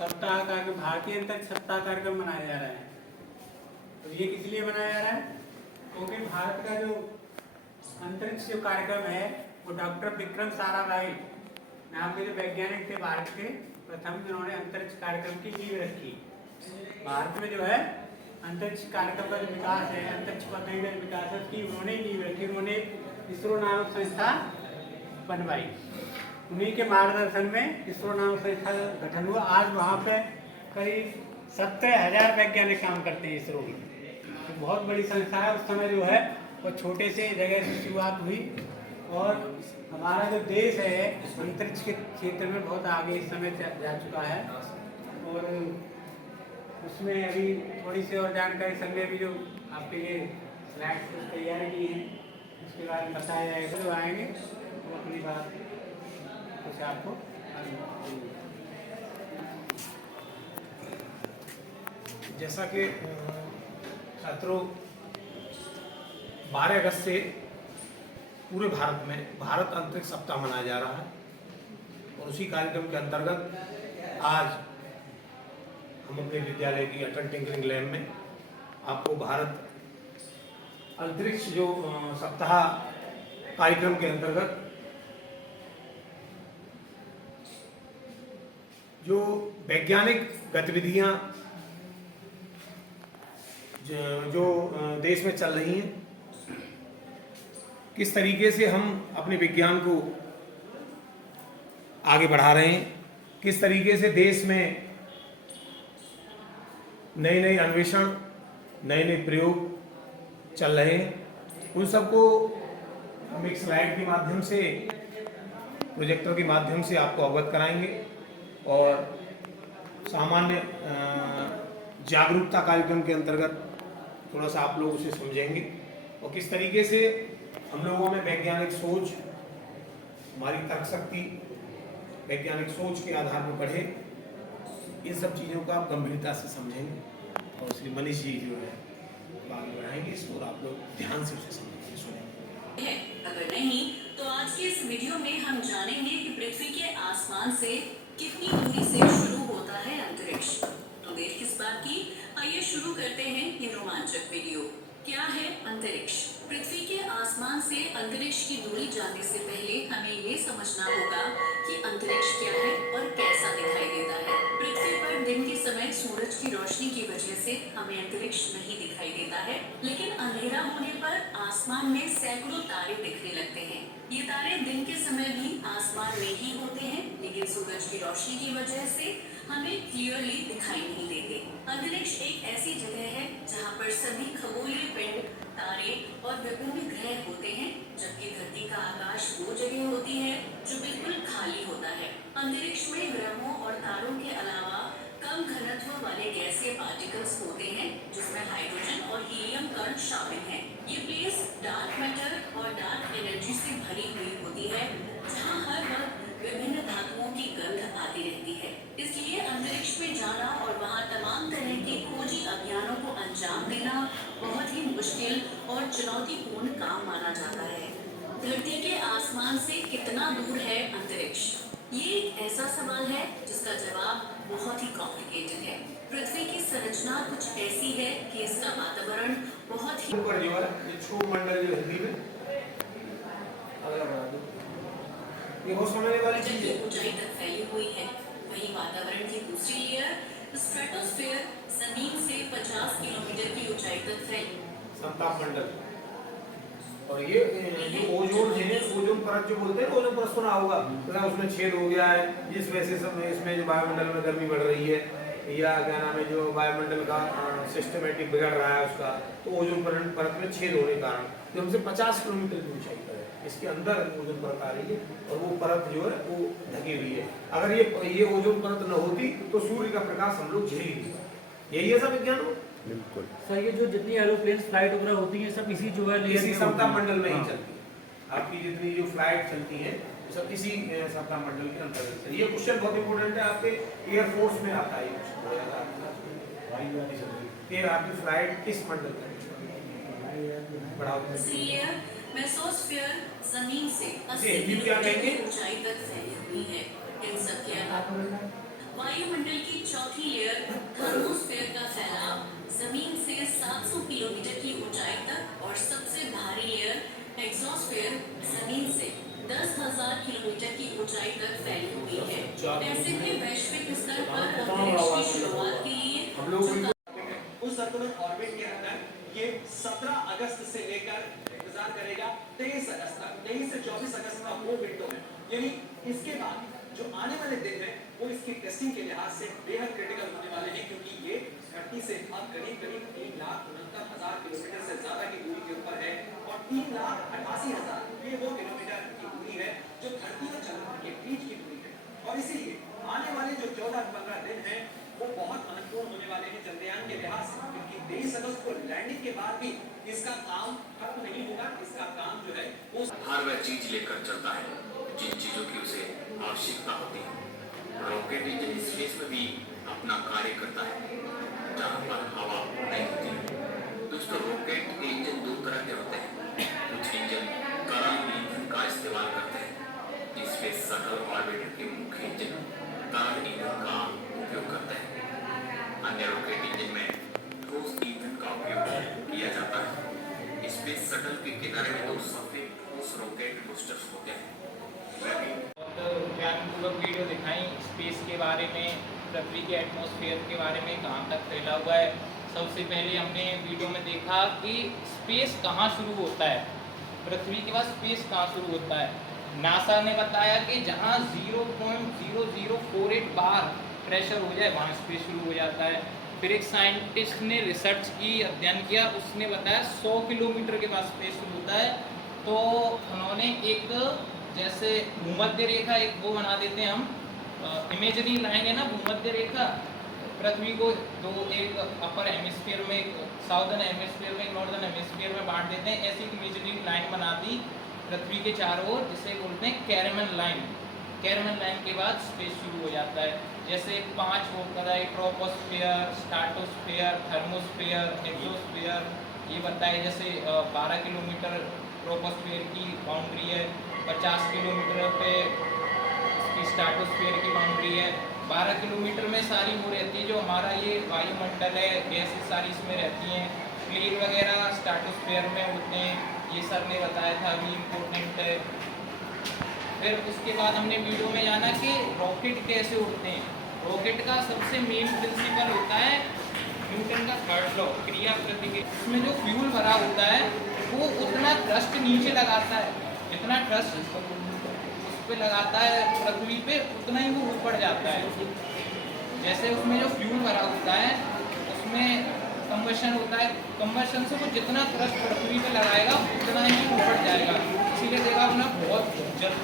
सप्ताह कार्यक्रम, भारतीय अंतरिक्ष सप्ताह कार्यक्रम मनाया जा रहा है। तो ये किस लिए मनाया जा रहा है? क्योंकि भारत का जो अंतरिक्ष जो कार्यक्रम है वो डॉक्टर विक्रम साराभाई नाम के जो वैज्ञानिक थे भारत के प्रथम, जिन्होंने अंतरिक्ष कार्यक्रम की नींव रखी। भारत में जो है अंतरिक्ष कार्यक्रम का जो विकास है, अंतरिक्ष पद्धति का विकास है, उसकी उन्होंने ही नींव रखी। उन्होंने इसरो नामक संस्था बनवाई। उन्हीं के मार्गदर्शन में इसरो नामक संस्था का गठन हुआ। आज वहाँ पे करीब 70,000 वैज्ञानिक काम करते हैं इसरो की। तो बहुत बड़ी संस्था है। उस समय जो है वो छोटे से जगह से शुरुआत हुई और हमारा जो देश है अंतरिक्ष के क्षेत्र में बहुत आगे इस समय जा चुका है। और उसमें अभी थोड़ी सी और जानकारी संजय भी जो आपके लिए स्लाइड तैयार की है उसके बारे में बताया जाएगा। जो आएंगे वो अपनी बात कुछ आपको जैसा कि छात्रों 12 अगस्त से पूरे भारत में भारत अंतरिक्ष सप्ताह मनाया जा रहा है और उसी कार्यक्रम के अंतर्गत आज हम अपने विद्यालय की अटल टिंकरिंग लैब में आपको भारत अंतरिक्ष जो सप्ताह कार्यक्रम के अंतर्गत जो वैज्ञानिक गतिविधियां जो देश में चल रही हैं, किस तरीके से हम अपने विज्ञान को आगे बढ़ा रहे हैं, किस तरीके से देश में नए नए अन्वेषण, नए नए प्रयोग चल रहे हैं, उन सबको हम एक स्लाइड के माध्यम से, प्रोजेक्टर के माध्यम से आपको अवगत कराएंगे और सामान्य जागरूकता कार्यक्रम के अंतर्गत थोड़ा सा आप लोग उसे समझेंगे और किस तरीके से हम लोगों में वैज्ञानिक सोच, हमारी तर्क शक्ति वैज्ञानिक सोच के आधार पर बढ़े, इन सब चीज़ों को आप गंभीरता से समझेंगे और श्री मनीष जी जो है आगे बढ़ाएंगे इसको और आप लोग ध्यान से उसे समझेंगे, सुनेंगे। अगर नहीं तो आज के इस वीडियो में हम जानेंगे कि पृथ्वी के आसमान से कितनी दूरी से शुरू होता है अंतरिक्ष। तो देर किस बात की, आइए शुरू करते हैं ये रोमांचक वीडियो। क्या है अंतरिक्ष? पृथ्वी के आसमान से अंतरिक्ष की दूरी जानने से पहले हमें ये समझना होगा कि अंतरिक्ष क्या है और कैसा दिखाई देता है। पृथ्वी पर दिन के समय सूरज की रोशनी की वजह से हमें अंतरिक्ष नहीं दिखाई देता है, लेकिन अंधेरा होने पर आसमान में सैकड़ों तारे दिखने लगते हैं। ये तारे दिन के समय भी आसमान में ही होते हैं, लेकिन सूरज की रोशनी की वजह से हमें क्लियरली दिखाई नहीं देते। अंतरिक्ष एक ऐसी जगह है जहाँ पर सभी खगोलीय पिंड, तारे और विभिन्न ग्रह होते हैं, जबकि धरती का आकाश वो जगह होती है जो बिल्कुल खाली होता है। अंतरिक्ष में ग्रहों और तारों के अलावा कम घनत्व वाले गैसीय पार्टिकल्स होते हैं, जिसमें हाइड्रोजन और हीलियम कण शामिल हैं। ये प्लेस डार्क मैटर और डार्क एनर्जी से भरी हुई होती है, जहाँ हर वक्त विभिन्न धातुओं की गंध आती रहती है। इसलिए अंतरिक्ष में जाना और वहाँ तमाम तरह के खोजी अभियानों को अंजाम देना बहुत ही मुश्किल और चुनौतीपूर्ण काम माना जाता है। धरती के आसमान से कितना दूर है अंतरिक्ष? ये एक ऐसा सवाल है जिसका जवाब बहुत ही कॉम्प्लिकेटेड है। पृथ्वी की संरचना कुछ ऐसी है कि इसका वातावरण बहुत ही ऊपर जो है क्षोभमंडल जो हिंदी में ये बहुत समझने वाली चीज है, ऊंचाई तक फैली हुई है। वहीं वातावरण की दूसरी लेयर स्ट्रेटोस्फीयर जमीन से 50 किलोमीटर की ऊंचाई तक फैली समताप मंडल। और ये जो ओजोन है, ओजोन परत जो बोलते हैं, ओजोन परत सुना होगा, तो उसमें छेद हो गया है, जिस वजह से इसमें जो वायुमंडल में गर्मी बढ़ रही है या क्या नाम है जो वायुमंडल का सिस्टमेटिक बिगड़ रहा है उसका, तो ओजोन परत में छेद होने के कारण जो हमसे 50 किलोमीटर की ऊंचाई पर है, इसके अंदर ओजोन परत आ रही है और वो परत जो है वो ढकी हुई है। अगर ये ओजोन परत न होती तो सूर्य का प्रकाश हम लोग झेल नहीं पाते। यही है सब विज्ञान। बिल्कुल सर, ये जो जितनी एरोप्लेन फ्लाइट वगैरह होती है सब इसी जो है इसी समताप मंडल में ही चलती है। आपकी जितनी जो फ्लाइट चलती है सब इसी समताप मंडल के अंतर्गत है। ये क्वेश्चन बहुत इंपॉर्टेंट है, आपके एयरफोर्स में आता है ये आपकी फ्लाइट किस मंडल में मेसोस्फीयर जमीन से 80 क्या किलोमीटर कहेंगे? की ऊंचाई तक फैली हुई है। इन सब के अलावा वायुमंडल की चौथी लेयर थर्मोस्फेयर का फैलाव जमीन से 700 किलोमीटर की ऊंचाई तक और सबसे भारी लेयर एग्जॉस्फेयर जमीन से 10,000 किलोमीटर की ऊंचाई तक फैली हुई है। ऐसे में वैश्विक स्तर पर अंतरिक्ष की शुरुआत के लिए उस सर्कुलर ऑर्बिट के अंदर ये 17 अगस्त से लेकर इंतजार करेगा 23 अगस्त तक। 23 से 24 अगस्त का वो विंडो है, यानी इसके बाद जो आने वाले दिन है वो इसकी टेस्टिंग के लिहाज से बेहद क्रिटिकल होने वाले हैं, क्योंकि ये धरती से अब करीब 3,69,000 किलोमीटर से ज्यादा की दूरी के ऊपर है और 3,88,000 ये वो किलोमीटर की दूरी है जो धरती और चंद्रमा के बीच की दूरी है। और इसीलिए आने वाले जो 14-15 दिन है वो बहुत महत्वपूर्ण होने वाले हैं चंद्रयान के लिहाज से, क्योंकि 23 अगस्त को लैंडिंग के बाद भी इसका काम खत्म नहीं होगा। इसका काम जो है वो हर वह चीज लेकर चलता है जिन चीजों की उसे आवश्यकता होती है। रॉकेट इंजन स्पेस में भी अपना कार्य करता है जहाँ पर हवा नहीं होती। दोस्तों, रॉकेट के इंजन दो तरह के होते हैं। कुछ इंजन तरल ईंधन का इस्तेमाल करते हैं, जिसमें शटल ऑर्बिटर के मुख्य इंजन तरल ईंधन का उपयोग करते हैं। अन्य रॉकेट इंजन में ठोस ईंधन का उपयोग किया जाता है। स्पेस शटल के किनारे में दो सफेद ठोस रॉकेट बूस्टर्स होते हैं। ज्ञानपूर्वक वीडियो दिखाई स्पेस के बारे में, पृथ्वी के एटमॉस्फेयर के बारे में, कहाँ तक फैला हुआ है। सबसे पहले हमने वीडियो में देखा कि स्पेस कहाँ शुरू होता है, पृथ्वी के बाद स्पेस कहाँ शुरू होता है। नासा ने बताया कि जहाँ 0.0048 बार प्रेशर हो जाए वहाँ स्पेस शुरू हो जाता है। फिर एक साइंटिस्ट ने रिसर्च की, अध्ययन किया, उसने बताया 100 किलोमीटर के बाद स्पेस शुरू होता है। तो उन्होंने एक जैसे भूमध्य रेखा एक वो बना देते हैं हम, इमेजरी लाइन है ना भूमध्य रेखा, पृथ्वी को दो, एक अपर हेमिस्फीयर में, एक साउदर्न हेमिस्फीयर में, एक नॉर्दर्न हेमिस्फीयर में बांट देते हैं। ऐसी इमेजरी लाइन बना दी पृथ्वी के चारों ओर, जिसे बोलते हैं कैरमन लाइन। कैरमन लाइन के बाद स्पेस शुरू हो जाता है। जैसे 5 वो कदा है, ट्रोपोस्फीयर, स्ट्रेटोस्फीयर, थर्मोस्फीयर, एक्सोस्फीयर, ये बताए। जैसे 12 किलोमीटर ट्रोपोस्फीयर की बाउंड्री है, 50 किलोमीटर पे इसकी स्ट्रेटोस्फीयर की बाउंड्री है, 12 किलोमीटर में सारी वो रहती है जो हमारा ये वायुमंडल है, गैसें सारी इसमें रहती हैं। प्लेन वगैरह स्ट्रेटोस्फीयर में होते हैं, ये सर ने बताया था, अभी इम्पोर्टेंट है। फिर उसके बाद हमने वीडियो में जाना कि रॉकेट कैसे उड़ते हैं। रॉकेट का सबसे मेन प्रिंसिपल होता है न्यूटन का थर्ड लॉ, क्रिया प्रतिक्रिया। इसमें जो फ्यूल भरा होता है वो उतना थ्रस्ट नीचे लगाता है, जितना थ्रस्ट उस पर लगाता है पृथ्वी पे, उतना ही वो ऊपर जाता है। जैसे उसमें जो फ्यूल भरा होता है उसमें कंबशन होता है, कंबशन से वो जितना थ्रस्ट पृथ्वी पे लगाएगा उतना ही ऊपर जाएगा। इसीलिए देखा अपना बहुत जल्द